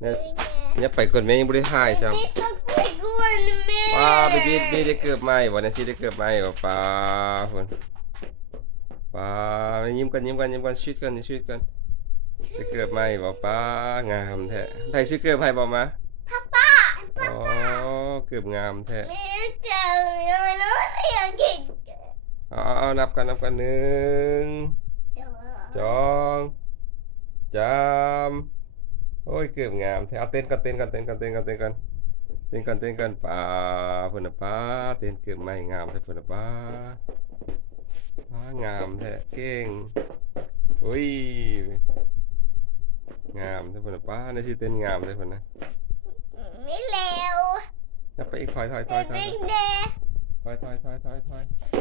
เนี่ยเนี่ยไปก่อนแม่ยังบ่ได้ถ่ายซ้ำนี่ก็ไปกวนแม่ว้าบีบีบีได้เกือบไหมวันนี้สิได้เกือบไหมว่าป้าพุ่นป้ายิ้มกันยิ้มกันยิ้มกันชุดกันชุดกันได้เกือบไหมว่าป้างามแท้ไผซื้อเกือบให้บ่มาป้าป้าป้าอ๋อเกือบงามแท้แม่เจอเลยนะไม่อยากกินเอาเอาเอานับกันนับกันหนึ่งสองจาม โอ้ยเกือบงามแท้เอาเต้นกันเต้นกันเต้นกันเต้นกันเต้นกันเต้นกันเต้นกันป้าพุ่นน่ะป้าเต้นเกือบไหมงามแท้พุ่นน่ะป้าว้างามแท้เก่งอุ้ยงามแท้พุ่นน่ะป้าในสิเต้นงามแท้พุ่นนะไม่เร็วนับไปอีกถอยถอยถเป็อยนถอยเป็นแดงถอยถอยถอยถอยถอย